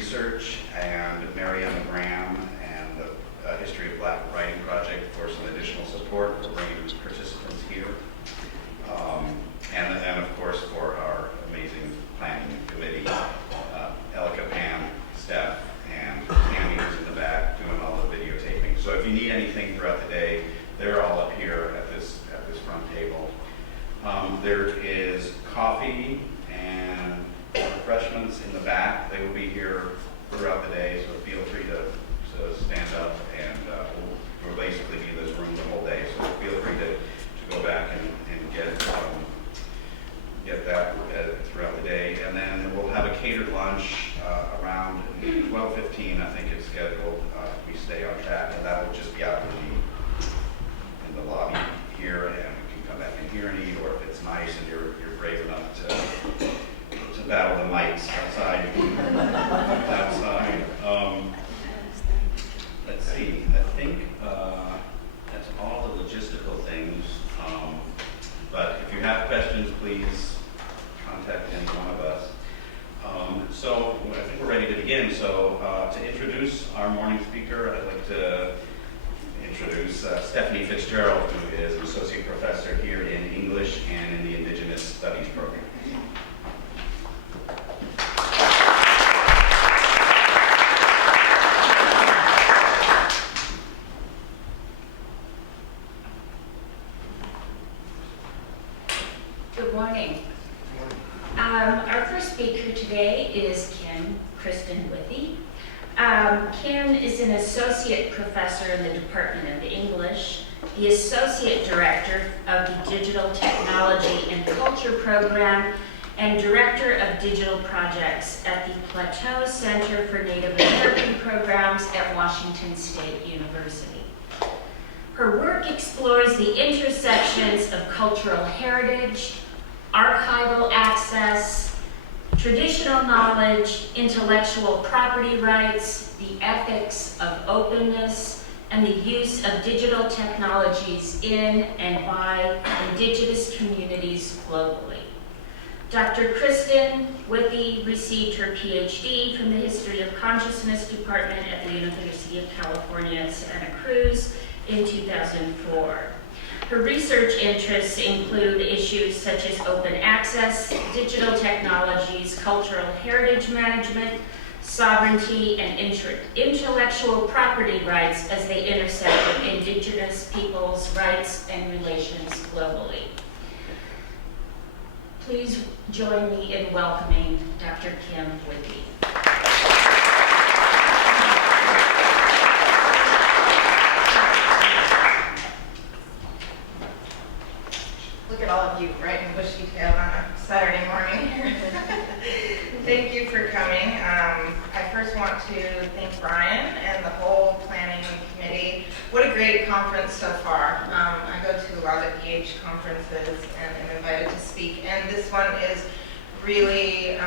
Research, and Mariana Graham and the History of Black Writing Project for some additional support for bringing participants here. And of course for our amazing planning committee, Elika, Pam, Steph, and Tammy who's in the back doing all the videotaping. So if you need anything throughout the day, they're all up here at this front table. There is coffee and refreshments in the back. They will be here throughout the day, so feel free to stand up, and we'll basically be in this room the whole day. So feel free to go back and get that throughout the day. And then we'll have a catered lunch around 12:15, I think it's scheduled. We stay on track, and that will just be out in the lobby here, and we can come back in here and eat, or if it's nice and you're brave enough to battle the mites outside, you can outside. Let's see, I think that's all the logistical things. But if you have questions, please contact any one of us. So I think we're ready to begin. So to introduce our morning speaker, I'd like to introduce Stephanie Fitzgerald, who is an associate professor here in English and in the Indigenous Studies program. Good morning. Our first speaker today is Christen. Kim is an associate professor in the Department of English, the associate director of the Digital Technology and Culture program, and director of digital projects at the Plateau Center for Native American Programs at Washington State University. Her work explores the intersections of cultural heritage, archival access, traditional knowledge, intellectual property rights, the ethics of openness, and the use of digital technologies in and by Indigenous communities globally. Dr. Christen Withy received her PhD from the History of Consciousness Department at the University of California at Santa Cruz in 2004. Her research interests include issues such as open access, digital technologies, cultural heritage management, sovereignty, and intellectual property rights as they intersect with Indigenous peoples' rights and relations globally. Please join me in welcoming Dr. Kim Withy. Look at all of you writing bushy tail on a Saturday morning. Thank you for coming. I first want to thank Brian and the whole planning committee. What a great conference so far. I go to a lot of EH conferences and am invited to speak, and this one is really,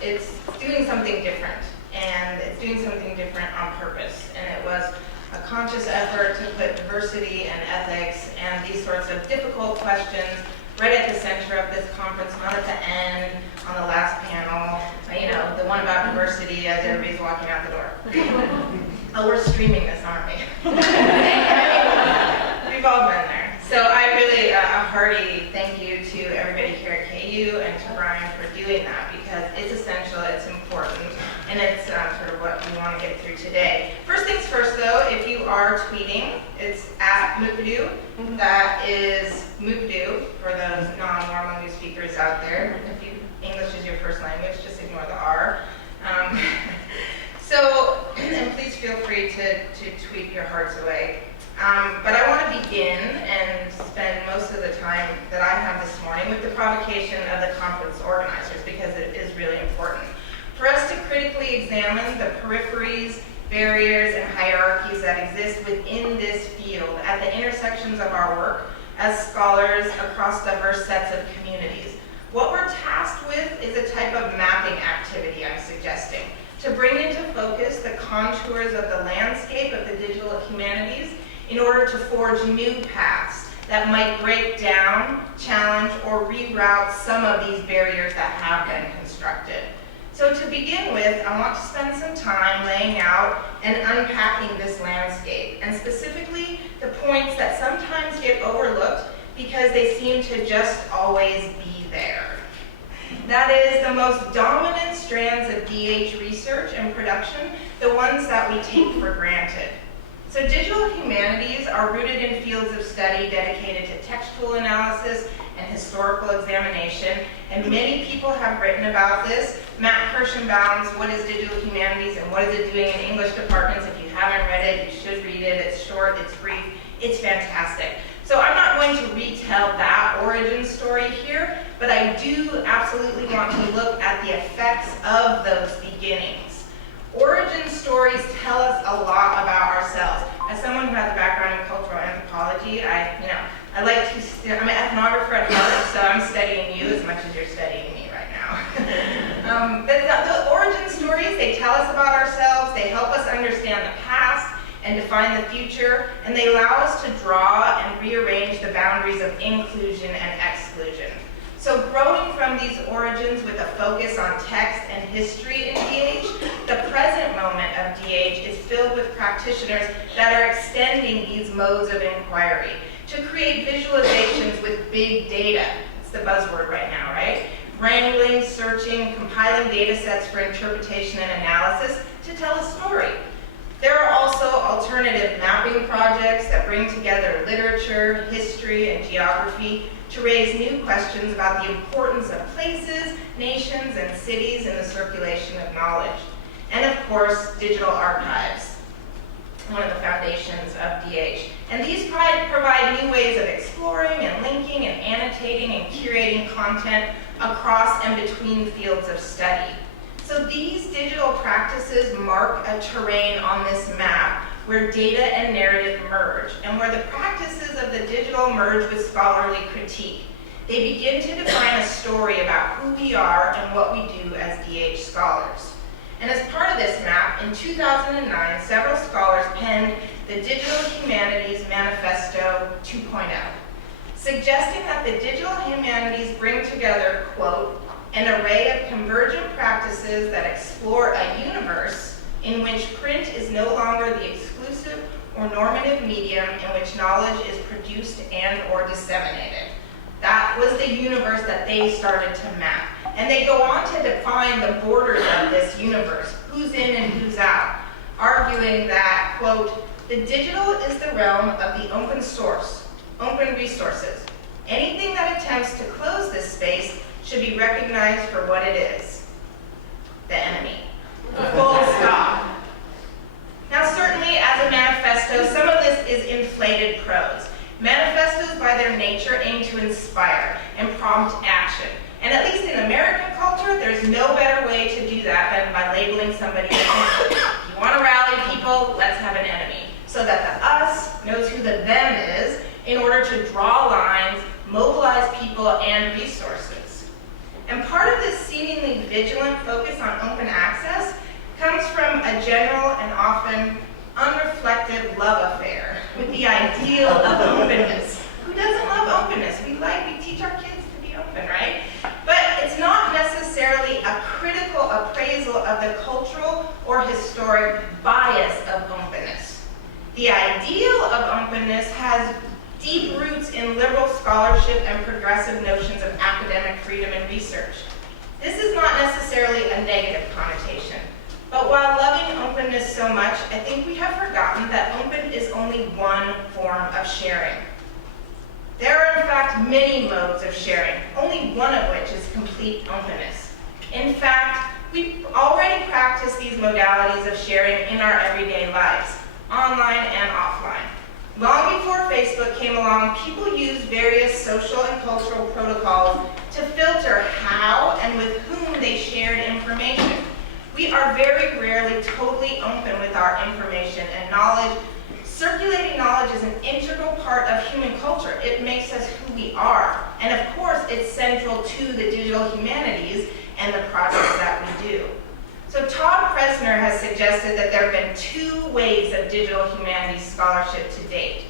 it's doing something different, and it's doing something different on purpose, and it was a conscious effort to put diversity and ethics and these sorts of difficult questions right at the center of this conference, not at the end on the last panel, the one about diversity as everybody's walking out the door. Oh, we're streaming this, aren't we? We've all been there. So I really, a hearty thank you to everybody here at KU and to Brian for doing that, because it's essential, it's important, and it's sort of what we want to get through today. First things first though, if you are tweeting, it's at Mukadu. That is Mukadu for those non-Mormon speakers out there. If English is your first language, just ignore the R. And please feel free to tweet your hearts away. But I want to begin and spend most of the time that I have this morning with the provocation of the conference organizers, because it is really important for us to critically examine the peripheries, barriers, and hierarchies that exist within this field at the intersections of our work as scholars across diverse sets of communities. What we're tasked with is a type of mapping activity, I'm suggesting, to bring into focus the contours of the landscape of the digital humanities in order to forge new paths that might break down, challenge, or reroute some of these barriers that have been constructed. So to begin with, I want to spend some time laying out and unpacking this landscape, and specifically the points that sometimes get overlooked because they seem to just always be there. That is, the most dominant strands of DH research and production, the ones that we take for granted. So digital humanities are rooted in fields of study dedicated to textual analysis and historical examination, and many people have written about this. Matt Kirschenbaum's What is Digital Humanities and What is it Doing in English Departments? If you haven't read it, you should read it. It's short, it's brief, it's fantastic. So I'm not going to retell that origin story here, but I do absolutely want to look at the effects of those beginnings. Origin stories tell us a lot about ourselves. As someone who has a background in cultural anthropology, I'm an ethnographer at heart, so I'm studying you as much as you're studying me right now. But the origin stories, they tell us about ourselves, they help us understand the past and define the future, and they allow us to draw and rearrange the boundaries of inclusion and exclusion. So growing from these origins with a focus on text and history in DH, the present moment of DH is filled with practitioners that are extending these modes of inquiry to create visualizations with big data. It's the buzzword right now, right? Wrangling, searching, compiling data sets for interpretation and analysis to tell a story. There are also alternative mapping projects that bring together literature, history, and geography to raise new questions about the importance of places, nations, and cities in the circulation of knowledge. And of course, digital archives, one of the foundations of DH. And these provide new ways of exploring and linking and annotating and curating content across and between fields of study. So these digital practices mark a terrain on this map where data and narrative merge, and where the practices of the digital merge with scholarly critique. They begin to define a story about who we are and what we do as DH scholars. And as part of this map, in 2009, several scholars penned the Digital Humanities Manifesto 2.0, suggesting that the digital humanities bring together, quote, an array of convergent practices that explore a universe in which print is no longer the exclusive or normative medium in which knowledge is produced and or disseminated. That was the universe that they started to map. And they go on to define the borders of this universe, who's in and who's out, arguing that, quote, the digital is the realm of the open source, open resources. Anything that attempts to close this space should be recognized for what it is, the enemy. Full stop. Now certainly as a manifesto, some of this is inflated prose. Manifestos by their nature aim to inspire and prompt action. And at least in American culture, there's no better way to do that than by labeling somebody as enemy. If you want to rally people, let's have an enemy. So that the us knows who the them is in order to draw lines, mobilize people and resources. And part of this seemingly vigilant focus on open access comes from a general and often unreflected love affair with the ideal of openness. Who doesn't love openness? We teach our kids to be open, right? But it's not necessarily a critical appraisal of the cultural or historic bias of openness. The ideal of openness has deep roots in liberal scholarship and progressive notions of academic freedom and research. This is not necessarily a negative connotation. But while loving openness so much, I think we have forgotten that open is only one form of sharing. There are in fact many modes of sharing, only one of which is complete openness. In fact, we already practice these modalities of sharing in our everyday lives, online and offline. Long before Facebook came along, people used various social and cultural protocols to filter how and with whom they shared information. We are very rarely totally open with our information and knowledge. Circulating knowledge is an integral part of human culture. It makes us who we are. And of course, it's central to the digital humanities and the projects that we do. So Todd Presner has suggested that there have been two waves of digital humanities scholarship to date.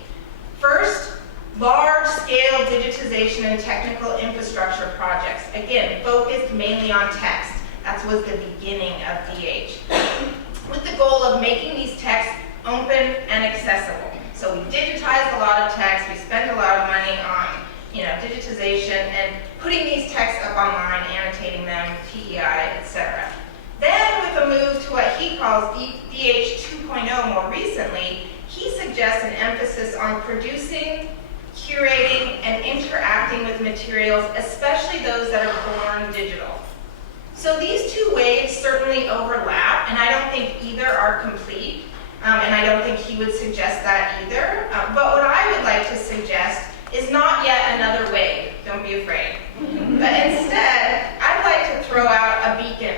First, large-scale digitization and technical infrastructure projects, again, focused mainly on text. That's That was the beginning of DH, with the goal of making these texts open and accessible. So we digitized a lot of text, we spent a lot of money on digitization and putting these texts up online, annotating them, PEI, etc. Then with a move to what he calls DH 2.0 more recently, he suggests an emphasis on producing, curating, and interacting with materials, especially those that are born digital. So these two waves certainly overlap, and I don't think either are complete, and I don't think he would suggest that either. But what I would like to suggest is not yet another wave, don't be afraid. But instead, I'd like to throw out a beacon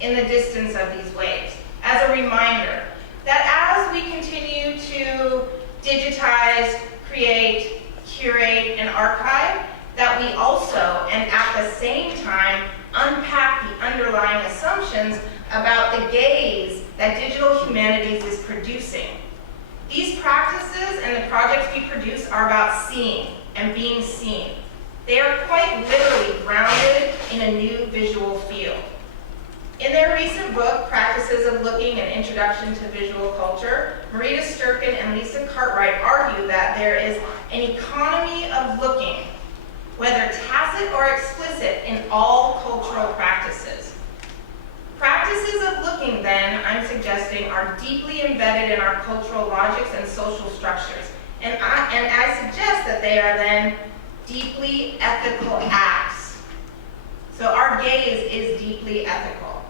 in the distance of these waves as a reminder that as we continue to digitize, create, curate, and archive, that we also, and at the same time, unpack the underlying assumptions about the gaze that digital humanities is producing. These practices and the projects we produce are about seeing and being seen. They are quite literally grounded in a new visual field. In their recent book, Practices of Looking: An Introduction to Visual Culture, Marita Sturken and Lisa Cartwright argue that there is an economy of looking, whether tacit or explicit, in all cultural practices. Practices of looking, then, I'm suggesting, are deeply embedded in our cultural logics and social structures. And I suggest that they are then deeply ethical acts. So our gaze is deeply ethical.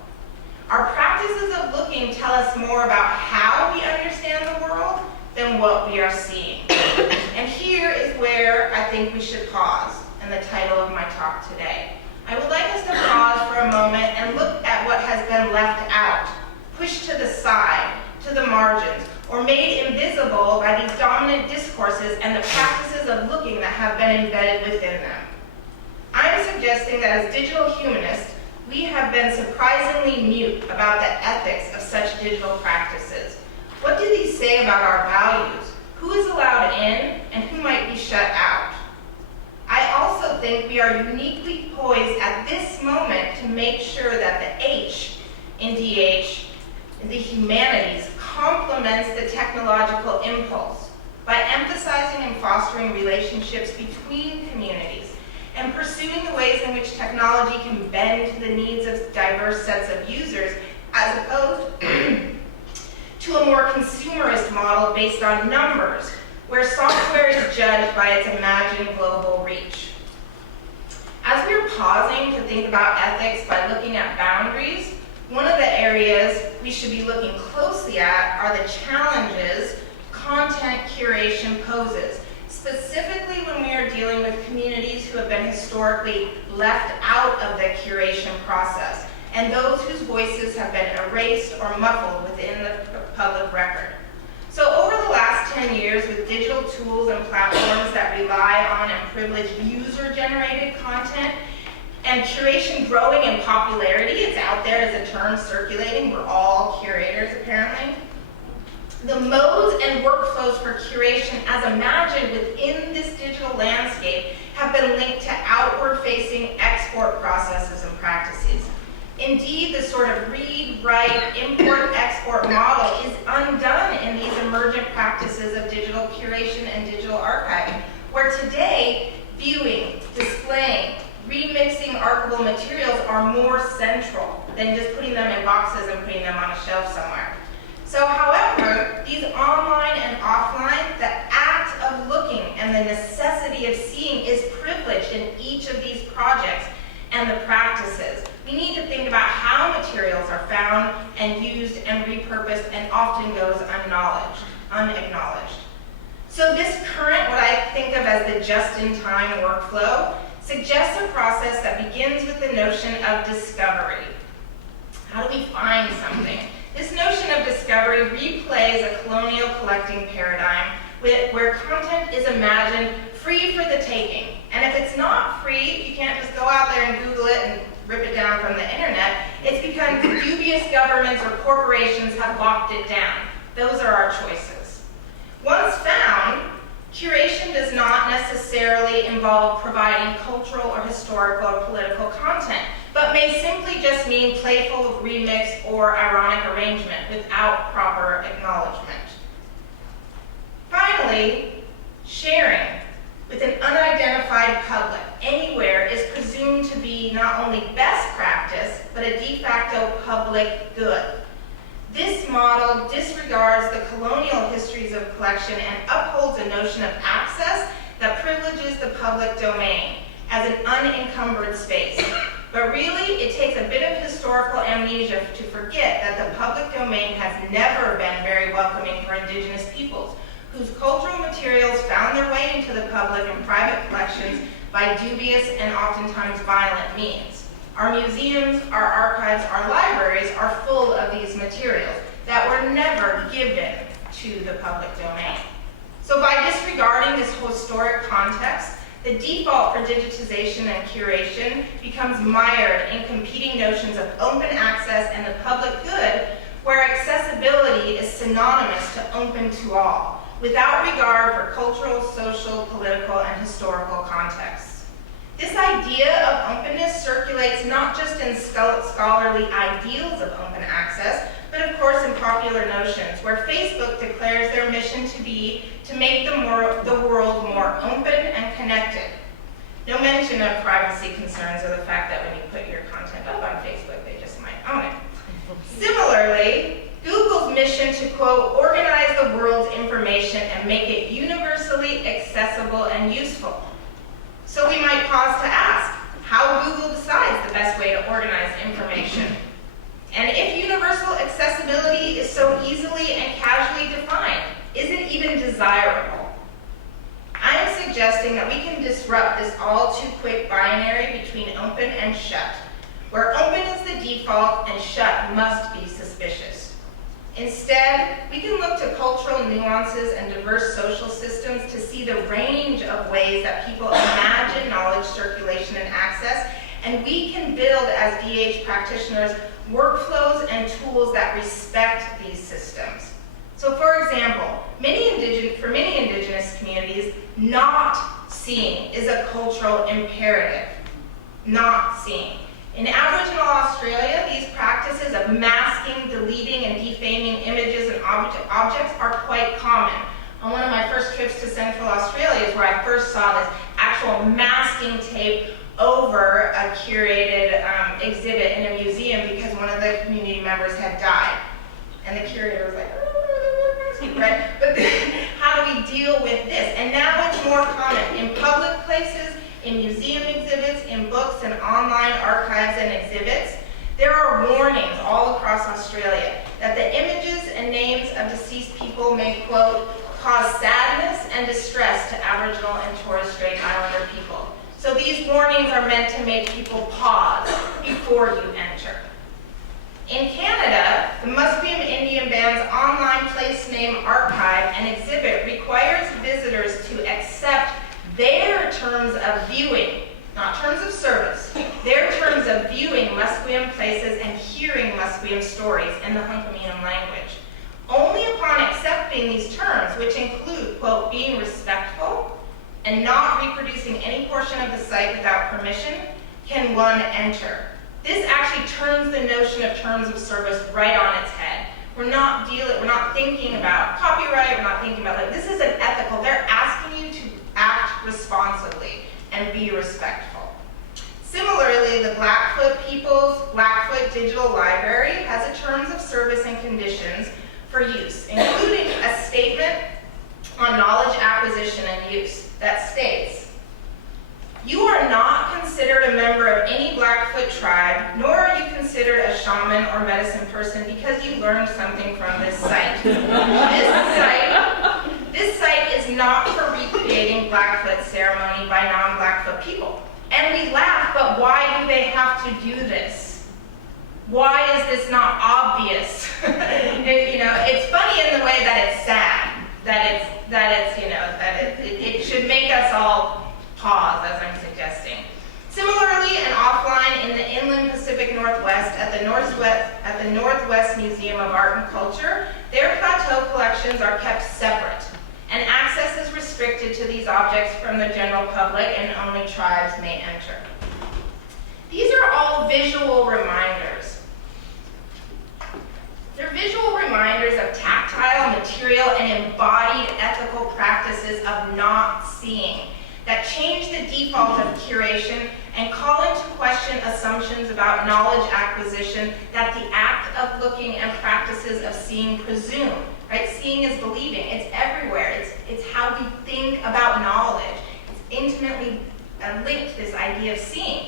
Our practices of looking tell us more about how we understand the world than what we are seeing. And here is where I think we should pause in the title of my talk today. I would like us to pause for a moment and look at what has been left out, pushed to the side, to the margins, or made invisible by these dominant discourses and the practices of looking that have been embedded within them. I'm suggesting that as digital humanists, we have been surprisingly mute about the ethics of such digital practices. What do these say about our values? Who is allowed in and who might be shut out? I also think we are uniquely poised at this moment to make sure that the H in DH, the humanities, complements the technological impulse by emphasizing and fostering relationships between communities and pursuing the ways in which technology can bend to the needs of diverse sets of users, as opposed to a more consumerist model based on numbers, where software is judged by its imagined global reach. As we're pausing to think about ethics by looking at boundaries, one of the areas we should be looking closely at are the challenges content curation poses, specifically when we are dealing with communities who have been historically left out of the curation process, and those whose voices have been erased or muffled within the public record. So over the last 10 years, with digital tools and platforms that rely on and privilege user-generated content, and curation growing in popularity, it's out there as a term circulating, we're all curators apparently. The modes and workflows for curation as imagined within this digital landscape have been linked to outward-facing export processes and practices. Indeed, the sort of read, write, import, export model is undone in these emergent practices of digital curation and digital archiving, where today, viewing, displaying, remixing archival materials are more central than just putting them in boxes and putting them on a shelf somewhere. So, however, these online and offline, the act of looking and the necessity of seeing is privileged in each of these projects and the practices. We need to think about how materials are found and used and repurposed and often goes unacknowledged. So this current, what I think of as the just-in-time workflow, suggests a process that begins with the notion of discovery. How do we find something? This notion of discovery replays a colonial collecting paradigm where content is imagined free for the taking. And if it's not free, if you can't just go out there and Google it and rip it down from the internet, it's because dubious governments or corporations have locked it down. Those are our choices. Once found, curation does not necessarily involve providing cultural or historical or political content, but may simply just mean playful remix or ironic arrangement without proper acknowledgement. Finally, sharing with an unidentified public anywhere is presumed to be not only best practice, but a de facto public good. This model disregards the colonial histories of collection and upholds a notion of access that privileges the public domain as an unencumbered space. But really, it takes a bit of historical amnesia to forget that the public domain has never been very welcoming for Indigenous peoples, whose cultural materials found their way into the public and private collections by dubious and oftentimes violent means. Our museums, our archives, our libraries are full of these materials that were never given to the public domain. So by disregarding this historic context, the default for digitization and curation becomes mired in competing notions of open access and the public good, where accessibility is synonymous to open to all, without regard for cultural, social, political, and historical contexts. This idea of openness circulates not just in scholarly ideals of open access, but of course in popular notions, where Facebook declares their mission to be to make the world more open and connected. No mention of privacy concerns or the fact that when you put your content up on Facebook, they just might own it. Similarly, Google's mission to, quote, organize the world's information and make it universally accessible and useful. So we might pause to ask how Google decides the best way to organize information. And if universal accessibility is so easily and casually defined, is it even desirable? I am suggesting that we can disrupt this all-too-quick binary between open and shut, where open is the default and shut must be suspicious. Instead, we can look to cultural nuances and diverse social systems to see the range of ways that people imagine knowledge circulation and access, and we can build, as DH practitioners, workflows and tools that respect these systems. So for example, for many Indigenous communities, not seeing is a cultural imperative. Not seeing. In Aboriginal Australia, these practices of masking, deleting, and defaming images and objects are quite common. On one of my first trips to Central Australia is where I first saw this actual masking tape over a curated exhibit in a museum because one of the community members had died. And the curator was like, right? But how do we deal with this? And now it's more common in public places, in museum exhibits, in books and online archives and exhibits. There are warnings all across Australia that the images and names of deceased people may, quote, cause sadness and distress to Aboriginal and Torres Strait Islander people. So these warnings are meant to make people pause before you enter. In Canada, the Musqueam Indian Band's online place name archive and exhibit requires visitors to accept their terms of viewing, not terms of service, their terms of viewing Musqueam places and hearing Musqueam stories in the Hunkaminam language. Only upon accepting these terms, which include, quote, being respectful and not reproducing any portion of the site without permission, can one enter. This actually turns the notion of terms of service right on its head. We're not thinking about copyright, we're not thinking about, like, this isn't ethical. They're asking you to act responsibly and be respectful. Similarly, the Blackfoot People's Blackfoot Digital Library has a terms of service and conditions for use, including a statement on knowledge acquisition and use that states, you are not considered a member of any Blackfoot tribe, nor are you considered a shaman or medicine person because you learned something from this site. This site is not for recreating Blackfoot ceremony by non-Blackfoot people. And we laugh, but why do they have to do this? Why is this not obvious? It's funny in the way that it's sad, it should make us all pause, as I'm suggesting. Similarly, and offline in the inland Pacific Northwest at the Northwest Museum of Art and Culture, their plateau collections are kept separate, and access is restricted to these objects from the general public, and only tribes may enter. These are all visual reminders. They're visual reminders of tactile, material, and embodied ethical practices of not seeing that change the default of curation and call into question assumptions about knowledge acquisition that the act of looking and practices of seeing presume. Right? Seeing is believing. It's everywhere. It's how we think about knowledge. It's intimately linked to this idea of seeing.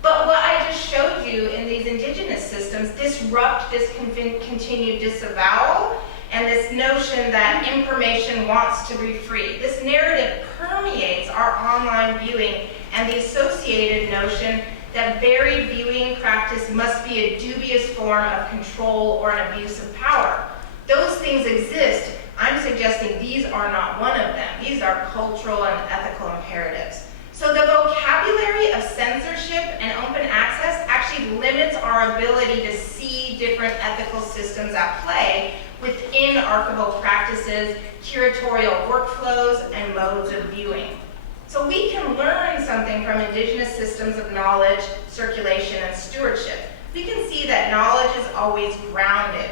But what I just showed you in these indigenous systems disrupt this continued disavowal and this notion that information wants to be free. This narrative permeates our online viewing and the associated notion that varied viewing practice must be a dubious form of control or an abuse of power. Those things exist. I'm suggesting these are not one of them. These are cultural and ethical imperatives. So the vocabulary of censorship and open access actually limits our ability to see different ethical systems at play within archival practices, curatorial workflows, and modes of viewing. So we can learn something from indigenous systems of knowledge, circulation, and stewardship. We can see that knowledge is always grounded.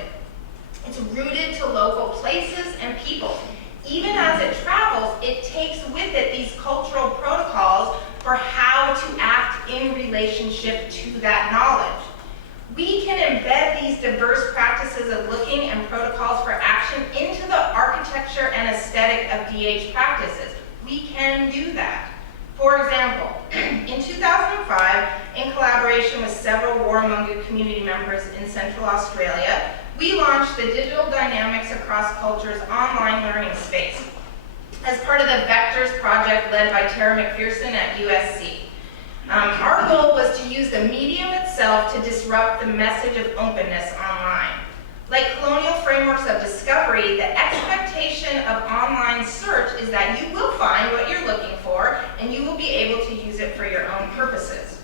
It's rooted to local places and people. Even as it travels, it takes with it these cultural protocols for how to act in relationship to that knowledge. We can embed these diverse practices of looking and protocols for action into the architecture and aesthetic of DH practices. We can do that. For example, in 2005, in collaboration with several Warramungu community members in Central Australia, we launched the Digital Dynamics Across Cultures online learning space as part of the Vectors project led by Tara McPherson at USC. Our goal was to use the medium itself to disrupt the message of openness online. Like colonial frameworks of discovery, the expectation of online search is that you will find what you're looking for and you will be able to use it for your own purposes.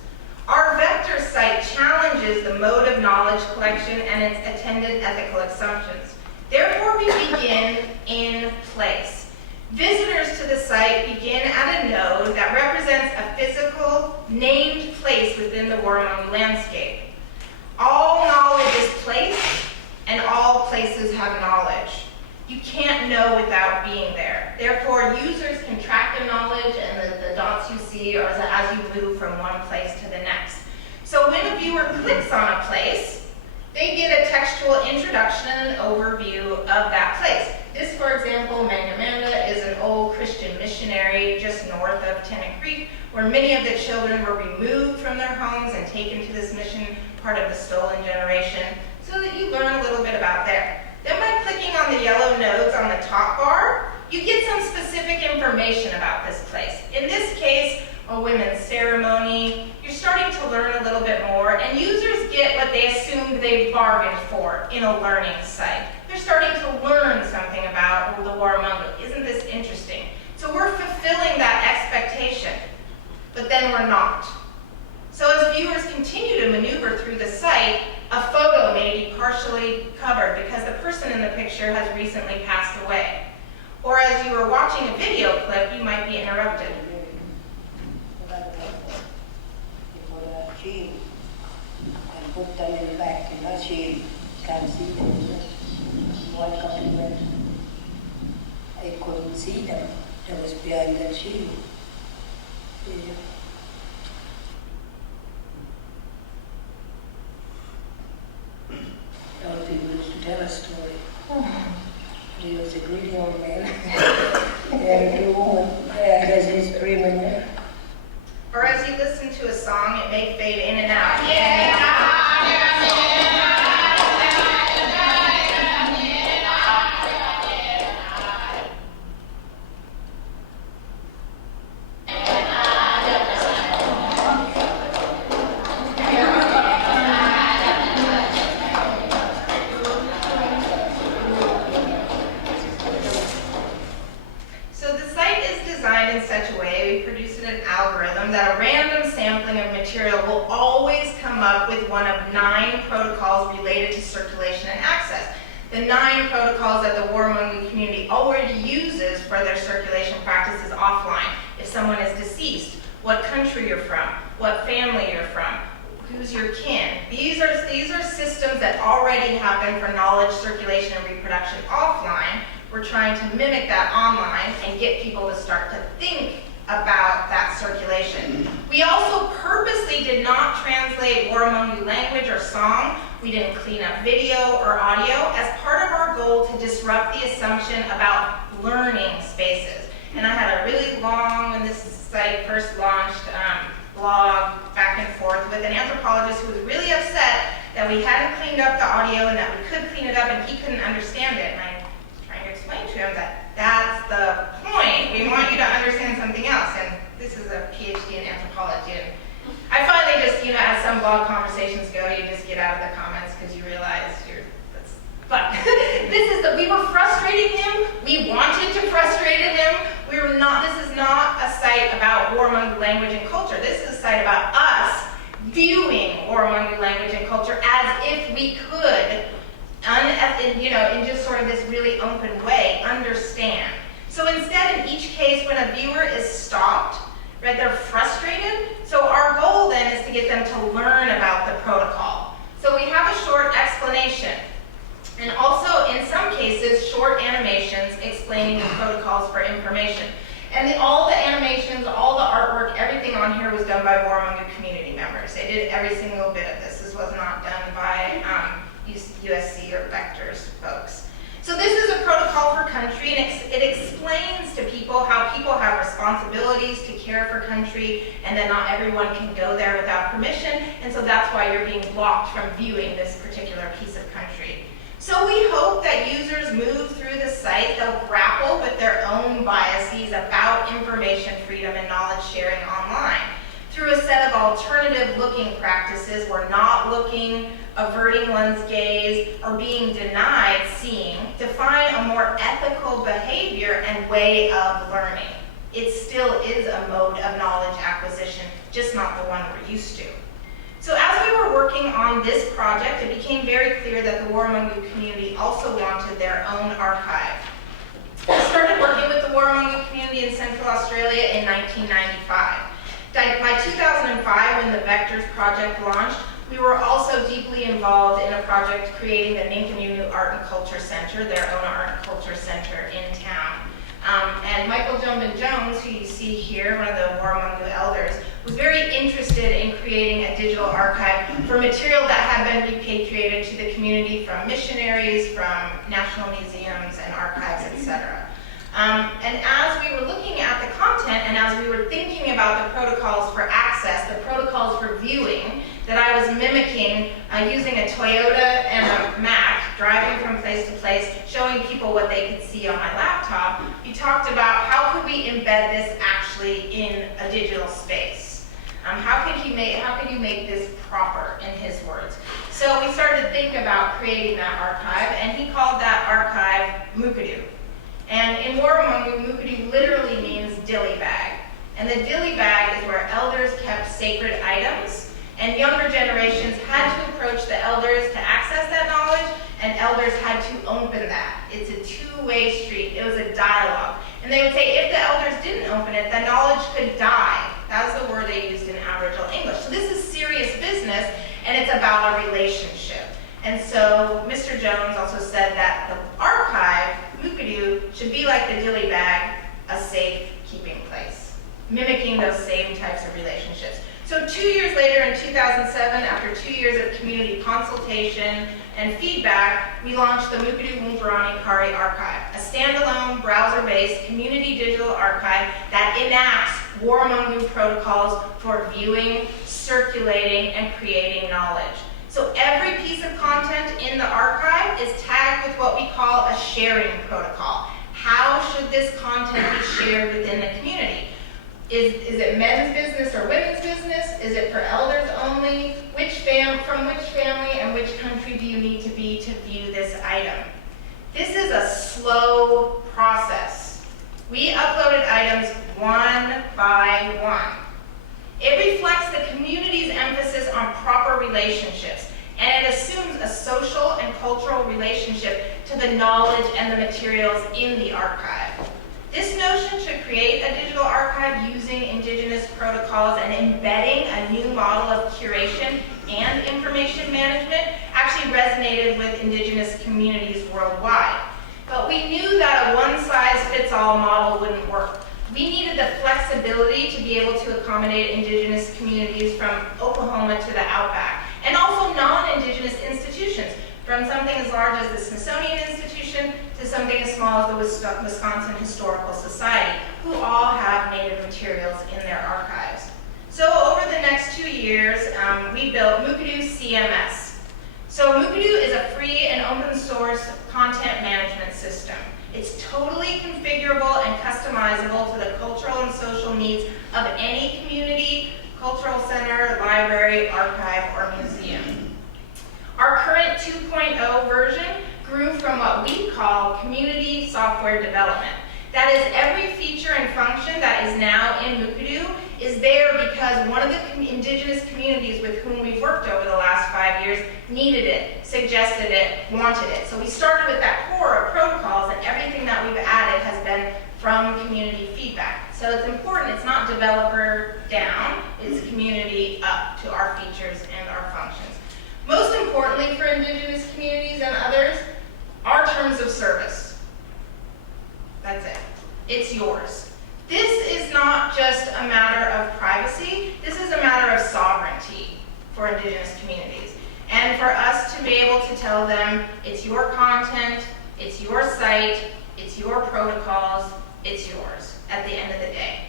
Our vector site challenges the mode of knowledge collection and its attendant ethical assumptions. Therefore, we begin in place. Visitors to the site begin at a node that represents a physical, named place within the Warramungu landscape. All knowledge is placed, and all places have knowledge. You can't know without being there. Therefore, users can track the knowledge, and the dots you see are as you move from one place to the next. So when a viewer clicks on a place, they get a textual introduction and overview of that place. This, for example, Mangamanda, is an old Christian missionary just north of Tennant Creek, where many of the children were removed from their homes and taken to this mission, part of the stolen generation, so that you learn a little bit about there. Then by clicking on the yellow nodes on the top bar, you get some specific information about this place. In this case, a women's ceremony. You're starting to learn a little bit more, and users get what they assumed they bargained for in a learning site. They're starting to learn something about the Warramungu. Isn't this interesting? So we're fulfilling that expectation, but then we're not. So as viewers continue to maneuver through the site, a photo may be partially covered because the person in the picture has recently passed away. Or as you were watching a video clip, you might be interrupted. And put them in the back, and now she can't see them. One compliment. I couldn't see them. That was behind that shield. Yeah. Old people used to tell a story. He was a greedy old man. He had a good woman. Yeah, there's his screaming there. Or as you listen to a song, it may fade in and out. That a random sampling of material will always come up with one of 9 protocols related to circulation and access. The 9 protocols that the Warramungu community already uses for their circulation practices offline. If someone is deceased, what country you're from, what family you're from, who's your kin. These are systems that already happen for knowledge circulation and reproduction offline. We're trying to mimic that online and get people to start to think about that circulation. We also purposely did not translate War Among You language or song. We didn't clean up video or audio as part of our goal to disrupt the assumption about learning spaces. And I had a really long, when this site first launched, blog back and forth with an anthropologist who was really upset that we hadn't cleaned up the audio and that we could clean it up and he couldn't understand it. And I was trying to explain to him that that's the point. We want you to understand something else. And this is a PhD in anthropology. And I finally just, as some blog conversations go, you just get out of the comments because you realize but we were frustrating him. We wanted to frustrate him. This is not a site about War Among You language and culture. This is a site about us viewing War Among You language and culture as if we could, in just sort of this really open way, understand. So instead, in each case, when a viewer is stopped, right, they're frustrated. So our goal then is to get them to learn about the protocol. So we have a short explanation. And also, in some cases, short animations explaining the protocols for information. And all the animations, all the artwork, everything on here was done by War Among You community members. They did every single bit of this. This was not done by USC or Vectors folks. So this is a protocol for country, and it explains to people how people have responsibilities to care for country, and that not everyone can go there without permission, and so that's why you're being blocked from viewing this particular piece of country. So we hope that users move through the site, they'll grapple with their own biases about information freedom and knowledge sharing online. Through a set of alternative looking practices, we're not looking, averting one's gaze, or being denied seeing, to find a more ethical behavior and way of learning. It still is a mode of knowledge acquisition, just not the one we're used to. So as we were working on this project, it became very clear that the War Among You community also wanted their own archive. I started working with the War Among You community in Central Australia in 1995. By 2005, when the Vectors project launched, we were also deeply involved in a project creating the Ninkanunu Art and Culture Center, their own art and culture center in town. And Michael Jones, who you see here, one of the War Among You elders, was very interested in creating a digital archive for material that had been repatriated to the community from missionaries, from national museums and archives, etc. And as we were looking at the content and as we were thinking about the protocols for access, the protocols for viewing, that I was mimicking using a Toyota and a Mac, driving from place to place, showing people what they could see on my laptop, we talked about how could we embed this actually in a digital space. How could you make this proper, in his words? So we started to think about creating that archive, and he called that archive Mukadu. And in War Among You, Mukadu literally means dilly bag. And the dilly bag is where elders kept sacred items, and younger generations had to approach the elders to access that knowledge, and elders had to open that. It's a two-way street. It was a dialogue. And they would say if the elders didn't open it, the knowledge could die. That's the word they used in Aboriginal English. So this is serious business, and it's about a relationship. And so Mr. Jones also said that the archive, Mukadu, should be like the dilly bag, a safe keeping place, mimicking those same types of relationships. So 2 years later, in 2007, after 2 years of community consultation and feedback, we launched the Mukadu Wumparani Kari Archive, a standalone browser-based community digital archive that enacts War Among You protocols for viewing, circulating, and creating knowledge. So every piece of content in the archive is tagged with what we call a sharing protocol. How should this content be shared within the community? Is it men's business or women's business? Is it for elders only? From which family and which country do you need to be to view this item? This is a slow process. We uploaded items one by one. It reflects the community's emphasis on proper relationships, and it assumes a social and cultural relationship to the knowledge and the materials in the archive. This notion to create a digital archive using Indigenous protocols and embedding a new model of curation and information management actually resonated with Indigenous communities worldwide. But we knew that a one-size-fits-all model wouldn't work. We needed the flexibility to be able to accommodate Indigenous communities from Oklahoma to the Outback, and also non-Indigenous institutions, from something as large as the Smithsonian Institution to something as small as the Wisconsin Historical Society, who all have Native materials in their archives. So over the next 2 years, we built Mukadu CMS. So Mukadu is a free and open source content management system. It's totally configurable and customizable to the cultural and social needs of any community, cultural center, library, archive, or museum. Our current 2.0 version grew from what we call community software development. That is, every feature and function that is now in Mukadu is there because one of the Indigenous communities with whom we've worked over the last 5 years needed it, suggested it, wanted it. So we started with that core of protocols, and everything that we've added has been from community feedback. So it's important, it's not developer down, it's community up to our features and our functions. Most importantly for Indigenous communities and others, our terms of service. That's it. It's yours. This is not just a matter of privacy, this is a matter of sovereignty for Indigenous communities. And for us to be able to tell them, it's your content, it's your site, it's your protocols, it's yours at the end of the day.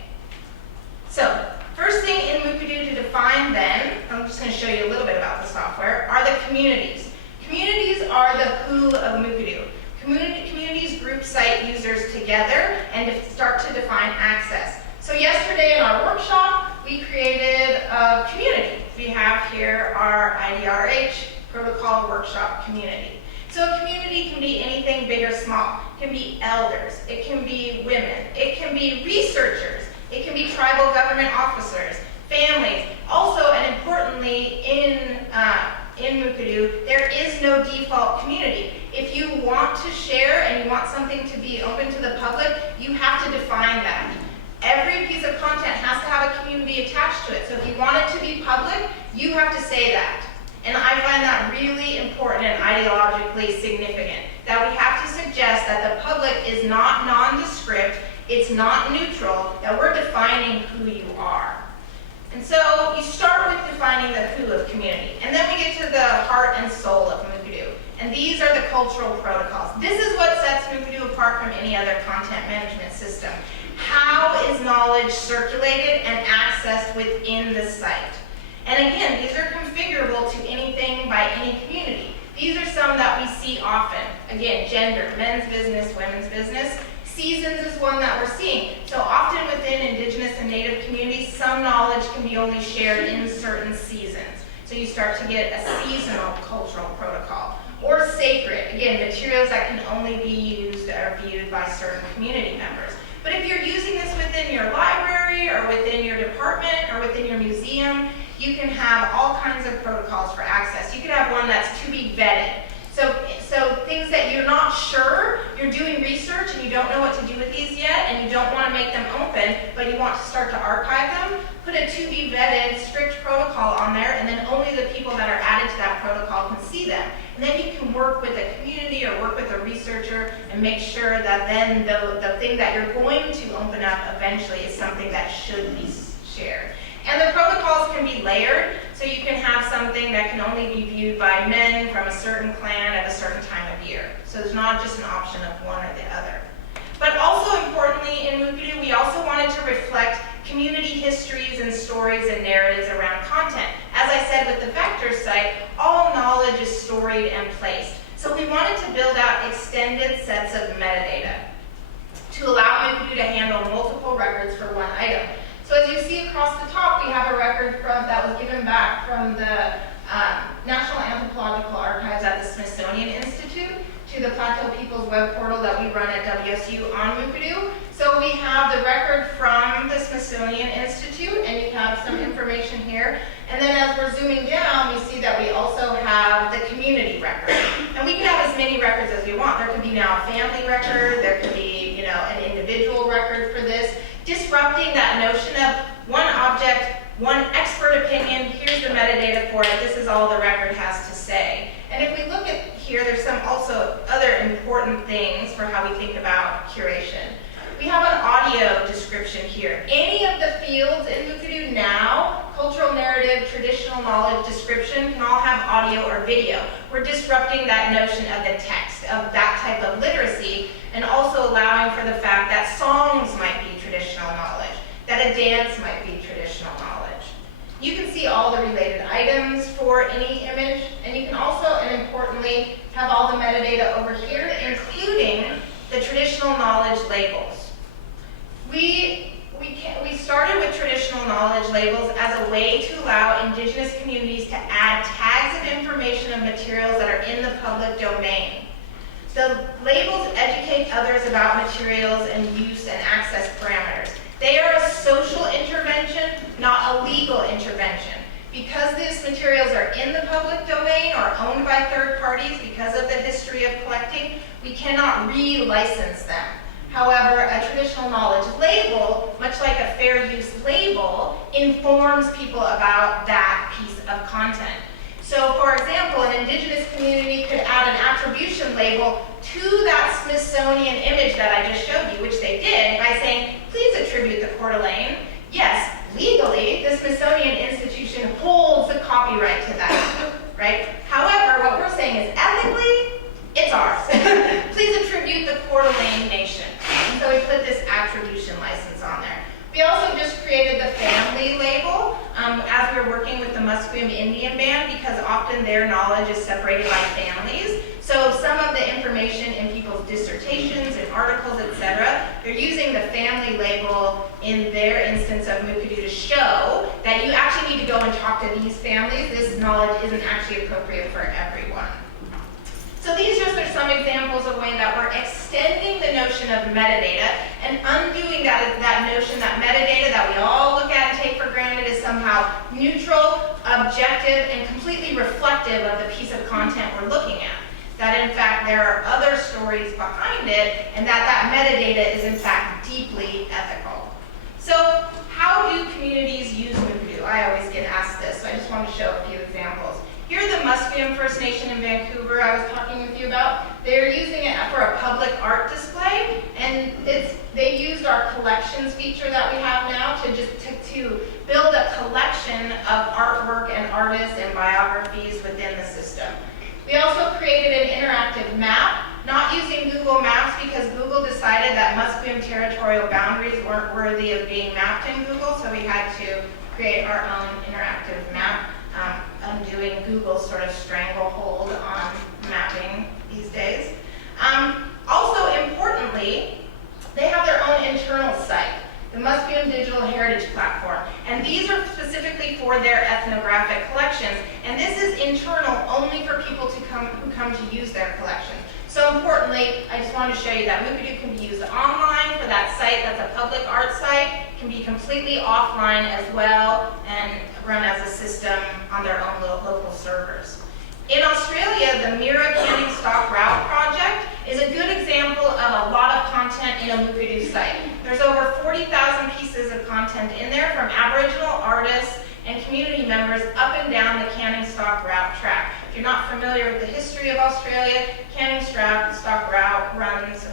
So, first thing in Mukadu to define then, I'm just going to show you a little bit about the software, are the communities. Communities are the who of Mukadu. Communities group site users together and start to define access. So yesterday in our workshop, we created a community. We have here our IDRH protocol workshop community. So a community can be anything big or small. It can be elders, it can be women, it can be researchers, it can be tribal government officers, families. Also, and importantly, in Mukadu, there is no default community. If you want to share and you want something to be open to the public, you have to define that. Every piece of content has to have a community attached to it. So if you want it to be public, you have to say that. And I find that really important and ideologically significant, that we have to suggest that the public is not nondescript, it's not neutral, that we're defining who you are. And so you start with defining the who of community, and then we get to the heart and soul of Mukadu. And these are the cultural protocols. This is what sets Mukadu apart from any other content management system. How is knowledge circulated and accessed within the site? And again, these are configurable to anything by any community. These are some that we see often. Again, gender, men's business, women's business. Seasons is one that we're seeing. So often within Indigenous and Native communities, some knowledge can be only shared in certain seasons. So you start to get a seasonal cultural protocol. Or sacred, again, materials that can only be used or viewed by certain community members. But if you're using this within your library or within your department or within your museum, you can have all kinds of protocols for access. You could have one that's to be vetted. So things that you're not sure, you're doing research and you don't know what to do with these yet, and you don't want to make them open, but you want to start to archive them, put a to be vetted strict protocol on there, and then only the people that are added to that protocol can see them. And then you can work with a community or work with a researcher and make sure that then the thing that you're going to open up eventually is something that should be shared. And the protocols can be layered, so you can have something that can only be viewed by men from a certain clan at a certain time of year. So there's not just an option of one or the other. But also importantly in Mukadu, we also wanted to reflect community histories and stories and narratives around content. As I said with the vector site, all knowledge is storied and placed. So we wanted to build out extended sets of metadata to allow Mukadu to handle multiple records for one item. So as you see across the top, we have a record that was given back from the National Anthropological Archives at the Smithsonian Institute to the Plateau People's web portal that we run at WSU on Mukadu. So we have the record from the Smithsonian Institute, and you have some information here. And then as we're zooming down, we see that we also have the community record. And we can have as many records as we want. There could be now a family record, there could be, an individual record for this. Disrupting that notion of one object, one expert opinion, here's the metadata for it, this is all fields in Mukadu now, cultural narrative, traditional knowledge, description, can all have audio or video. We're disrupting that notion of the text, of that type of literacy, and also allowing for the fact that songs might be traditional knowledge, that a dance might be traditional knowledge. You can see all the related items for any image, and you can also, and importantly, have all the metadata over here, including the traditional knowledge labels. We started with traditional knowledge labels as a way to allow Indigenous communities to add tags of information of materials that are in the public domain. The labels educate others about materials and use and access parameters. They are a social intervention, not a legal intervention. Because these materials are in the public domain or owned by third parties because of the history of collecting, we cannot re-license them. However, a traditional knowledge label, much like a fair use label, informs people about that piece of content. So, for example, an Indigenous community could add an attribution label to that Smithsonian image that I just showed you, which they did, by saying, please attribute the Coeur d'Alene. Yes, legally, the Smithsonian Institution holds the copyright to that, right? However, what we're saying is ethically, it's ours. Please attribute the Coeur d'Alene Nation. And so we put this attribution license on there. We also just created the family label as we were working with the Musqueam Indian Band, because often their knowledge is separated by families. So some of the information in people's dissertations and articles, etc., they're using the family label in their instance of Mukadu to show that you actually need to go and talk to these families. This knowledge isn't actually appropriate for everyone. So these just are some examples of ways that we're extending the notion of metadata and undoing that notion that metadata that we all look at and take for granted is somehow neutral, objective, and completely reflective of the piece of content we're looking at. That in fact there are other stories behind it, and that metadata is in fact deeply ethical. So how do communities use Mukadu? I always get asked this, so I just want to show a few examples. Here's the Musqueam First Nation in Vancouver I was talking with you about. They're using it for a public art display, and they used our collections feature that we have now to build a collection of artwork and artists and biographies within the system. We also created an interactive map, not using Google Maps because Google decided that Musqueam territorial boundaries weren't worthy of being mapped in Google, so we had to create our own interactive map. Undoing Google's sort of stranglehold on mapping these days. Also importantly, they have their own internal site, the Musqueam Digital Heritage Platform. And these are specifically for their ethnographic collections. And this is internal only for people who come to use their collections. So importantly, I just wanted to show you that Mukadu can be used online for that site that's a public art site, can be completely offline as well, and run as a system on their own local servers. In Australia, the Mira Canning Stock Route project is a good example of a lot of content in a Mukadu site. There's over 40,000 pieces of content in there from Aboriginal artists and community members up and down the Canning Stock Route track. If you're not familiar with the history of Australia, Canning Stock Route runs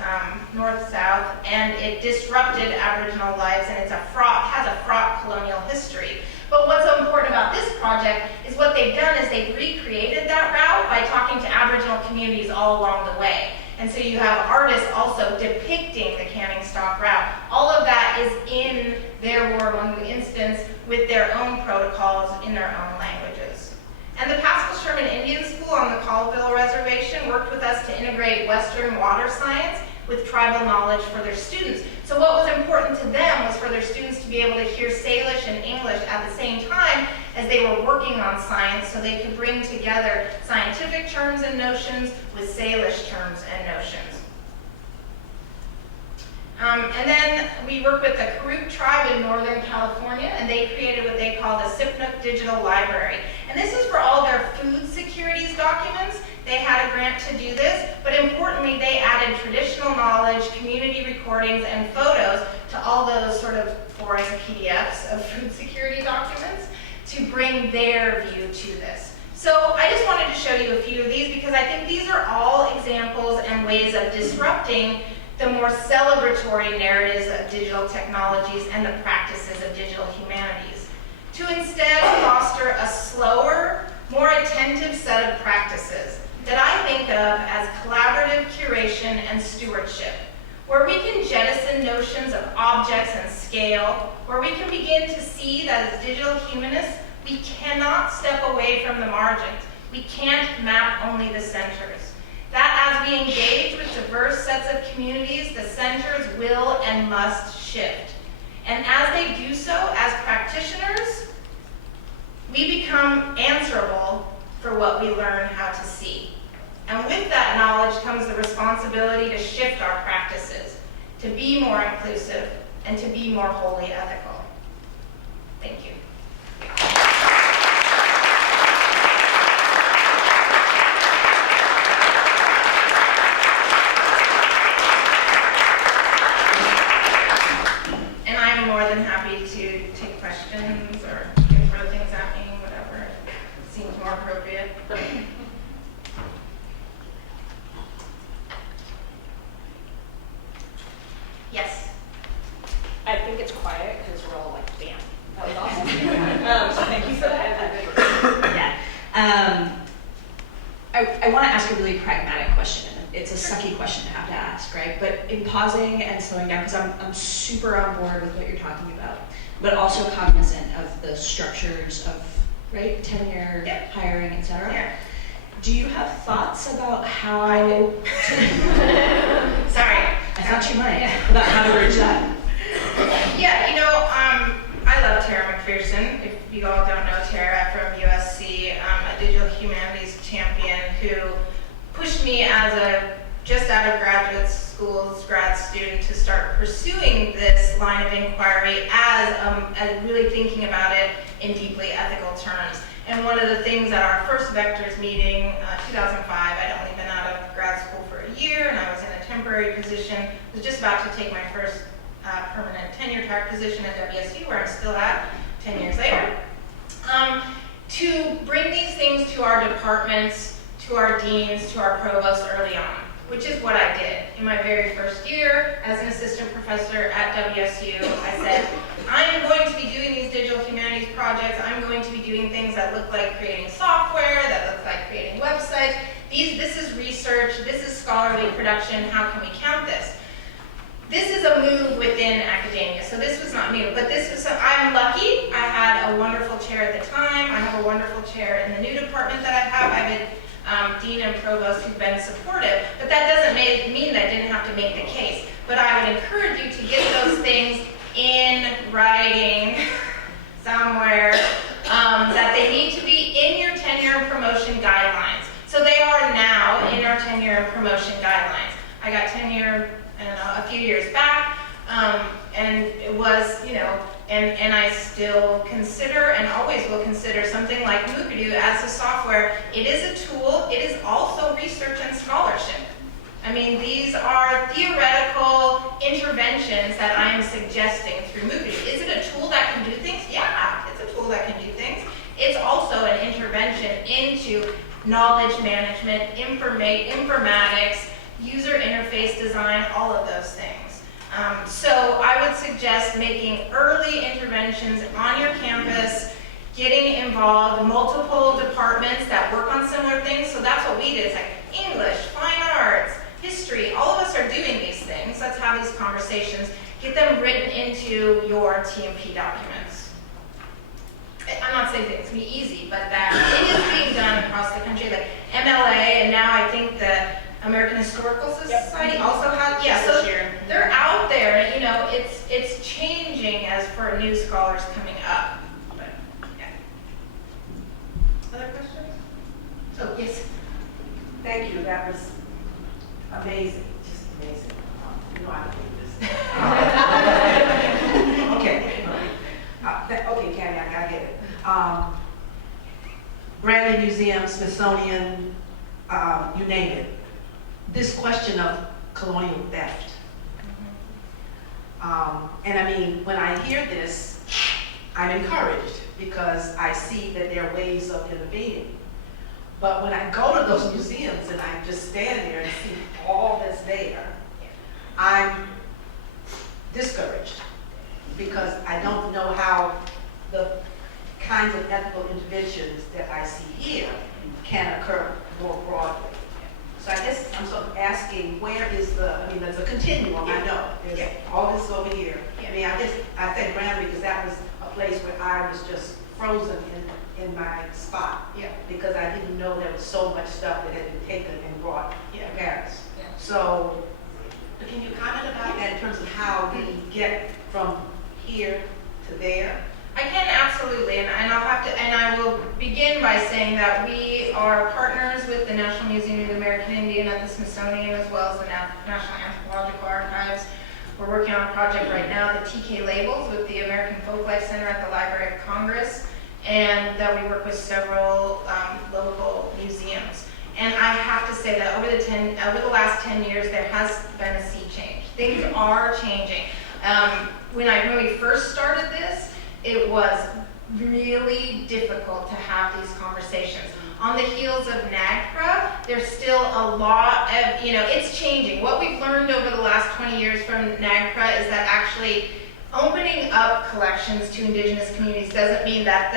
north-south, and it disrupted Aboriginal lives, and has a fraught colonial history. But what's so important about this project is what they've done is they've recreated that route by talking to Aboriginal communities all along the way. And so you have artists also depicting the Canning Stock Route. All of that is in their Warramungu instance with their own protocols in their own languages. And the Pascal Sherman Indian School on the Colville Reservation worked with us to integrate Western water science with tribal knowledge for their students. So what was important to them was for their students to be able to hear Salish and English at the same time as they were working on science, so they could bring together scientific terms and notions with Salish terms and notions. And then we work with the Karuk tribe in Northern California, and they created what they call the Sipnook Digital Library. And this is for all their food securities documents. They had a grant to do this, but importantly, they added traditional knowledge, community recordings, and photos to all those sort of boring PDFs of food security documents to bring their view to this. So I just wanted to show you a few of these because I think these are all examples and ways of disrupting the more celebratory narratives of digital technologies and the practices of digital to instead foster a slower, more attentive set of practices that I think of as collaborative curation and stewardship, where we can jettison notions of objects and scale, where we can begin to see that as digital humanists, we cannot step away from the margins. We can't map only the centers. That as we engage with diverse sets of communities, the centers will and must shift. And as they do so, as practitioners, we become answerable for what we learn how to see. And with that knowledge comes the responsibility to shift our practices, to be more inclusive, and to be more wholly ethical. Thank you. And I'm more than happy to take questions or throw things at me, whatever seems more appropriate. Yes. I think it's quiet because we're all like, bam. That was awesome. So thank you for that. Yeah. I want to ask a really pragmatic question. It's a sucky question to have to ask, right? But in pausing and slowing down, because I'm super on board with what you're talking about, but also cognizant of the structures of, right, tenure, Yep. hiring, et cetera. Yeah. Do you have thoughts about how, Sorry. I thought you might, about how to bridge that? Yeah, I love Tara McPherson. If you all don't know Tara from USC, a digital humanities champion who pushed me as a just out of graduate school grad student to start pursuing this line of inquiry as really thinking about it in deeply ethical terms. And one of the things at our first Vectors meeting, 2005, I'd only been out of grad school for a year and I was in a temporary position, was just about to take my first permanent tenure track position at WSU, where I'm still at 10 years later, to bring these things to our departments, to our deans, to our provosts early on, which is what I did. In my very first year as an assistant professor at WSU, I said, I'm going to be doing these digital humanities projects. I'm going to be doing things that look like creating software, that look like creating websites. This is research, this is scholarly production, how can we count this? This is a move within academia, so this was not new, but this was, I'm lucky. I had a wonderful chair at the time. I have a wonderful chair in the new department that I have. I have dean and provost who've been supportive, but that doesn't mean that I didn't have to make the case. But I would encourage you to get those things in writing somewhere, that they need to be in your tenure and promotion guidelines. So they are now in our tenure and promotion guidelines. I got tenure a few years back, and it was, and I still consider and always will consider something like Mukadu as a software. It is a tool. It is also research and scholarship. I mean, these are theoretical interventions that I am suggesting through Mukadu. Is it a tool that can do things? Yeah, it's a tool that can do things. It's also an intervention into knowledge management, informatics, user interface design, all of those things. So I would suggest making early interventions on your campus, getting involved, multiple departments that work on similar things. So that's what we did. It's like English, fine arts, history, all of us are doing these things. Let's have these conversations. Get them written into your TMP documents. I'm not saying that it's going to be easy, but that it is being done across the country. Like MLA, and now I think the American Historical Society also has, so they're out there, it's changing as for new scholars coming up. But, yeah. Other questions? Oh, yes. Thank you, that was amazing, just amazing. I believe this. Okay. Okay, Candy, I get it. Bradley Museum, Smithsonian, you name it. This question of colonial theft. And I mean, when I hear this, I'm encouraged because I see that there are ways of intervening. But when I go to those museums and I just stand there and see all that's there, I'm discouraged because I don't know how the kinds of ethical interventions that I see here can occur more broadly. So I guess I'm sort of asking, where is I mean, there's a continuum, I know. There's all this over here. I mean, I said Granby because that was a place where I was just frozen in my spot. Yeah. Because I didn't know there was so much stuff that had been taken and brought to Paris. Yeah. So, can you comment about that in terms of how we get from here to there? I can absolutely, and I will begin by saying that we are partners with the National Museum of the American Indian at the Smithsonian, as well as the National Anthropological Archives. We're working on a project right now, the TK labels, with the American Folklife Center at the Library of Congress, and that we work with several local museums. And I have to say that over the last 10 years, there has been a sea change. Things are changing. When we first started this, it was really difficult to have these conversations. On the heels of NAGPRA, there's still a lot of, it's changing. What we've learned over the last 20 years from NAGPRA is that actually opening up collections to Indigenous communities doesn't mean that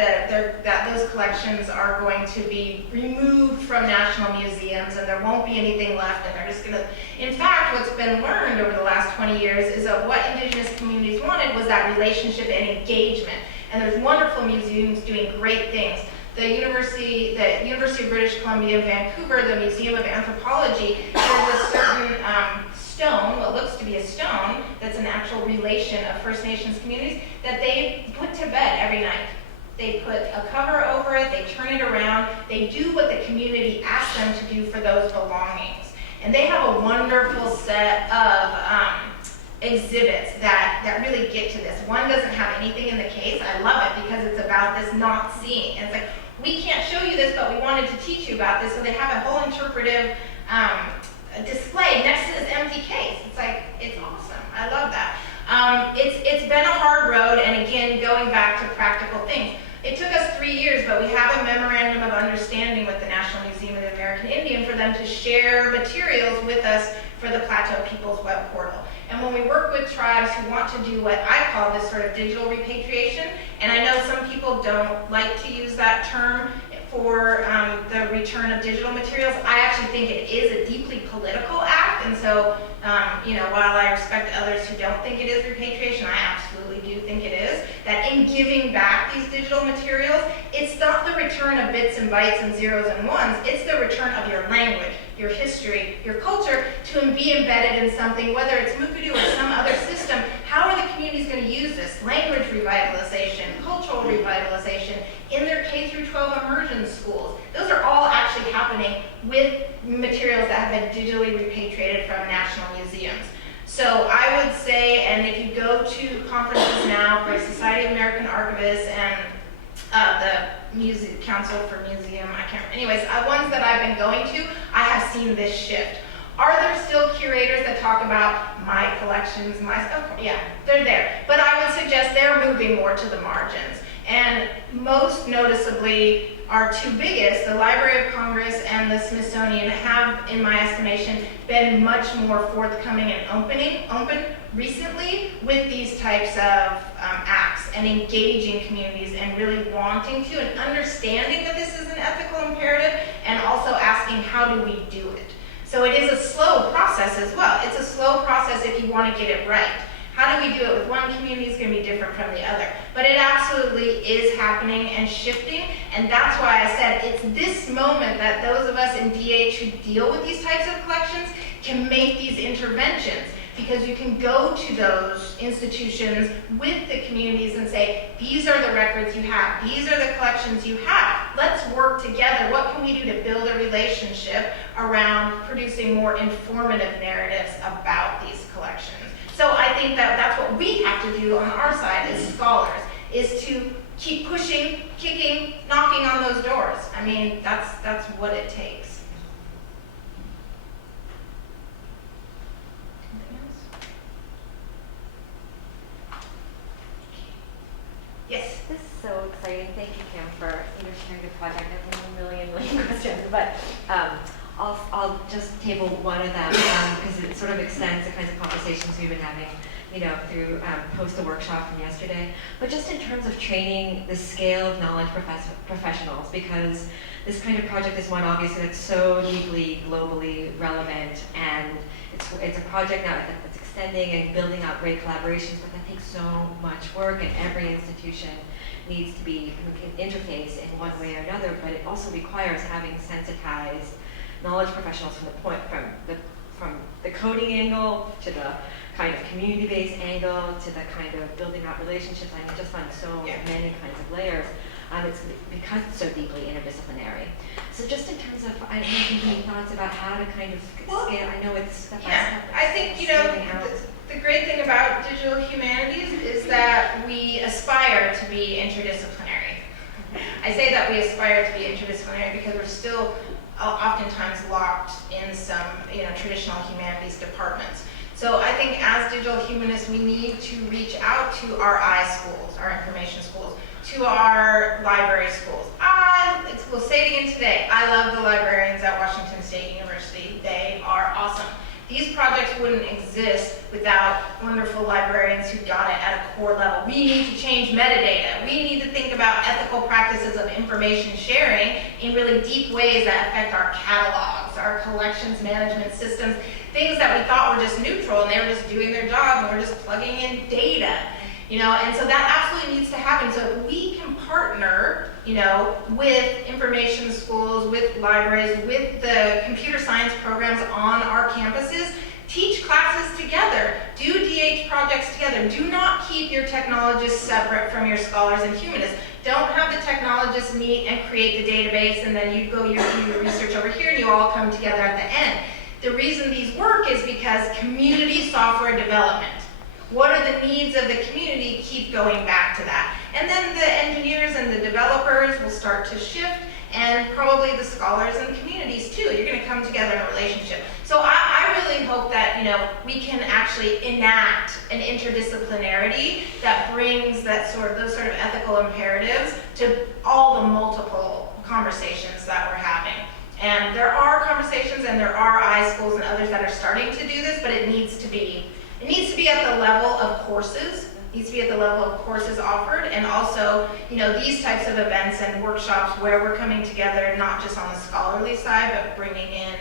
those collections are going to be removed from national museums and there won't be anything left and they're just going to... In fact, what's been learned over the last 20 years is that what Indigenous communities wanted was that relationship and engagement. And there's wonderful museums doing great things. The University of British Columbia in Vancouver, the Museum of Anthropology, there's a certain stone, what looks to be a stone, that's an actual relation of First Nations communities, that they put to bed every night. They put a cover over it, they turn it around, they do what the community asks them to do for those belongings. And they have a wonderful set of exhibits that really get to this. One doesn't have anything in the case. I love it because it's about this not seeing. And it's like, we can't show you this, but we wanted to teach you about this. So they have a whole interpretive display next to this empty case. It's like, it's awesome. I love that. It's been a hard road, and again, going back to practical things. It took us 3 years, but we have a memorandum of understanding with the National Museum of the American Indian for them to share materials with us for the Plateau People's Web Portal. And when we work with tribes who want to do what I call this sort of digital repatriation, and I know some people don't like to use that term for the return of digital materials, I actually think it is a deeply political act. And so, while I respect others who don't think it is repatriation, I absolutely do think it is, that in giving back these digital materials, it's not the return of bits and bytes and zeros and ones, it's the return of your language, your history, your culture, to be embedded in something, whether it's Mukadu or some other system. How are the communities going to use this? Language revitalization, cultural revitalization, in their K through 12 immersion schools. Those are all actually happening with materials that have been digitally repatriated from national museums. So I would say, and if you go to conferences now for Society of American Archivists and the Council for Museum, ones that I've been going to, I have seen this shift. Are there still curators that talk about my collections, yeah, they're there. But I would suggest they're moving more to the margins. And most noticeably, our two biggest, the Library of Congress and the Smithsonian, have, in my estimation, been much more forthcoming and open recently with these types of acts and engaging communities and really wanting to and understanding that this is an ethical imperative and also asking, how do we do it? So it is a slow process as well. It's a slow process if you want to get it right. How do we do it with one community is going to be different from the other. But it absolutely is happening and shifting, and that's why I said it's this moment that those of us in DH who deal with these types of collections can make these interventions, because you can go to those institutions with the communities and say, these are the records you have, these are the collections you have. Let's work together. What can we do to build a relationship around producing more informative narratives about these collections? So I think that that's what we have to do on our side as scholars, is to keep pushing, kicking, knocking on those doors. I mean, that's what it takes. Anything else? Yes. This is so exciting. Thank you, Kim, for sharing the project. I have a million questions, but I'll I'll just table one of them because it sort of extends the kinds of conversations we've been having, through post the workshop from yesterday. But just in terms of training the scale of knowledge professionals, because this kind of project is one obviously that's so deeply globally relevant, and it's a project now that's extending and building out great collaborations, but that takes so much work, and every institution needs to be interface in one way or another, but it also requires having sensitized knowledge professionals from the coding angle to the kind of community-based angle to the kind of building out relationships. I mean, just on so many kinds of layers. It's because it's so deeply interdisciplinary. So just in terms of, I don't know if you have any thoughts about how to kind of scale. I know it's step by step. I think, the great thing about digital humanities is that we aspire to be interdisciplinary. I say that we aspire to be interdisciplinary because we're still oftentimes locked in some, traditional humanities departments. So I think as digital humanists, we need to reach out to our I schools, our information schools, to our library schools. We'll say it again today. I love the librarians at Washington State University. They are awesome. These projects wouldn't exist without wonderful librarians who got it at a core level. We need to change metadata. We need to think about ethical practices of information sharing in really deep ways that affect our catalogs, our collections management systems, things that we thought were just neutral and they were just doing their job and we're just plugging in data. And so that absolutely needs to happen. So if we can partner, with information schools, with libraries, with the computer science programs on our campuses, teach classes together, do DH projects together. Do not keep your technologists separate from your scholars and humanists. Don't have the technologists meet and create the database and then you do your research over here and you all come together at the end. The reason these work is because community software development. What are the needs of the community? Keep going back to that. And then the engineers and the developers will start to shift, and probably the scholars and communities too. You're going to come together in a relationship. So I really hope that we can actually enact an interdisciplinarity that brings those sort of ethical imperatives to all the multiple conversations that we're having. And there are conversations and there are iSchools and others that are starting to do this, but it needs to be at the level of courses. It needs to be at the level of courses offered, and also, these types of events and workshops where we're coming together, not just on the scholarly side, but bringing in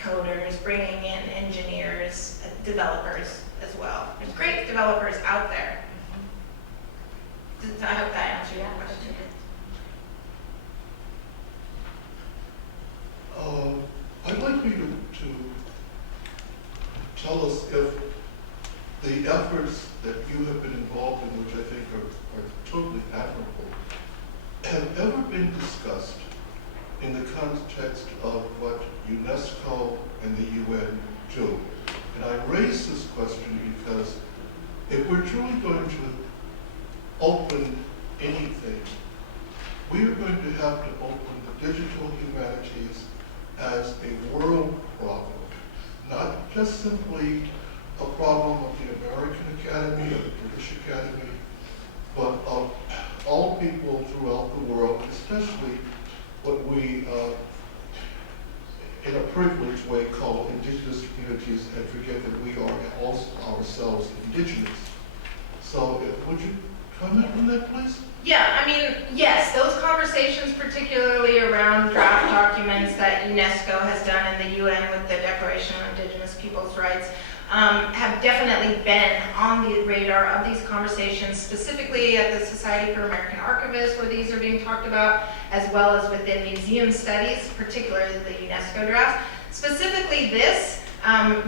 coders, bringing in engineers, developers as well. There's great developers out there. I hope that answered your question. I'd like you to tell us if the efforts that you have been involved in, which I think are totally admirable, have ever been discussed in the context of what UNESCO and the UN do. And I raise this question because if we're truly going to open anything, we are going to have to open the digital humanities as a world problem, not just simply a problem of the American Academy or the British Academy, but of all people throughout the world, especially what we, in a privileged way, call indigenous communities, and forget that we are also ourselves indigenous. So would you comment on that, please? Yeah, yes, those conversations, particularly around draft documents that UNESCO has done in the UN with the Declaration on Indigenous Peoples' Rights, have definitely been on the radar of these conversations, specifically at the Society for American Archivists, where these are being talked about, as well as within museum studies, particularly the UNESCO draft. Specifically this,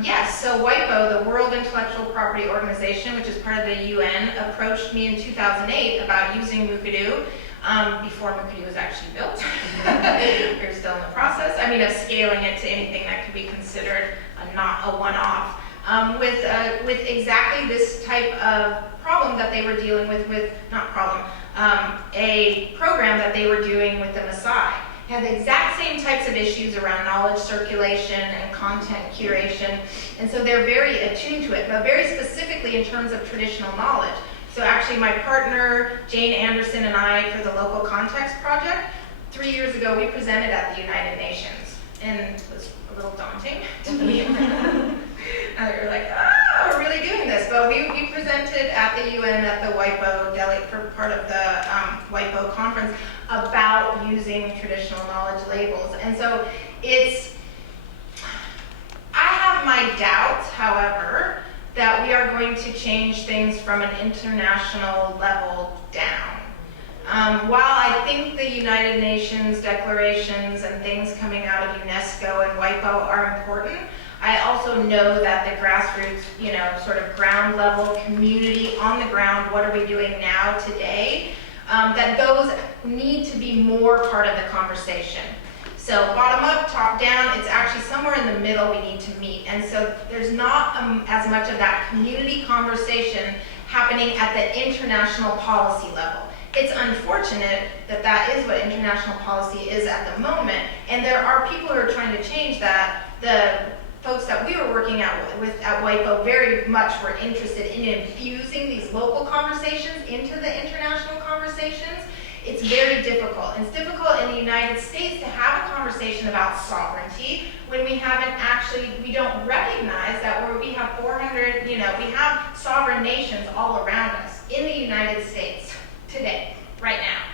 yes, so WIPO, the World Intellectual Property Organization, which is part of the UN, approached me in 2008 about using Mukadu, before Mukadu was actually built. We're still in the process, of scaling it to anything that could be considered not a one-off. With exactly this type of problem that they were dealing with a program that they were doing with the Maasai. Had the exact same types of issues around knowledge circulation and content curation, and so they're very attuned to it, but very specifically in terms of traditional knowledge. So actually my partner, Jane Anderson, and I, for the Local Context Project, 3 years ago we presented at the United Nations, and it was a little daunting to me. You're like, ah, we're really doing this. But we presented at the UN at the WIPO for part of the WIPO conference about using traditional knowledge labels. And so I have my doubts, however, that we are going to change things from an international level down. While I think the United Nations declarations and things coming out of UNESCO and WIPO are important, I also know that the grassroots, sort of ground level community on the ground, what are we doing now today, that those need to be more part of the conversation. So bottom up, top down, it's actually somewhere in the middle we need to meet. And so there's not as much of that community conversation happening at the international policy level. It's unfortunate that that is what international policy is at the moment, and there are people who are trying to change that. The folks that we were working with at WIPO very much were interested in infusing these local conversations into the international conversations. It's very difficult. And it's difficult in the United States to have a conversation about sovereignty when we don't recognize that we have 400, we have sovereign nations all around us in the United States today, right now.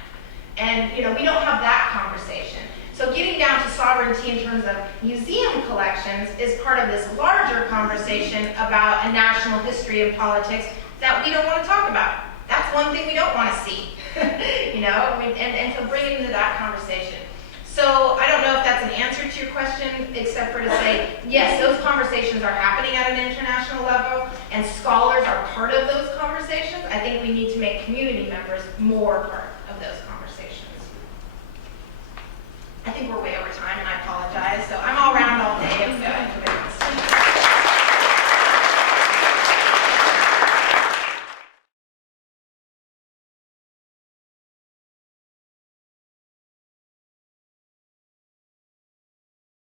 And, we don't have that conversation. So getting down to sovereignty in terms of museum collections is part of this larger conversation about a national history and politics that we don't want to talk about. That's one thing we don't want to see, and so bring it into that conversation. So I don't know if that's an answer to your question, except for to say, yes, those conversations are happening at an international level, and scholars are part of those conversations. I think we need to make community members more part of those conversations. I think we're way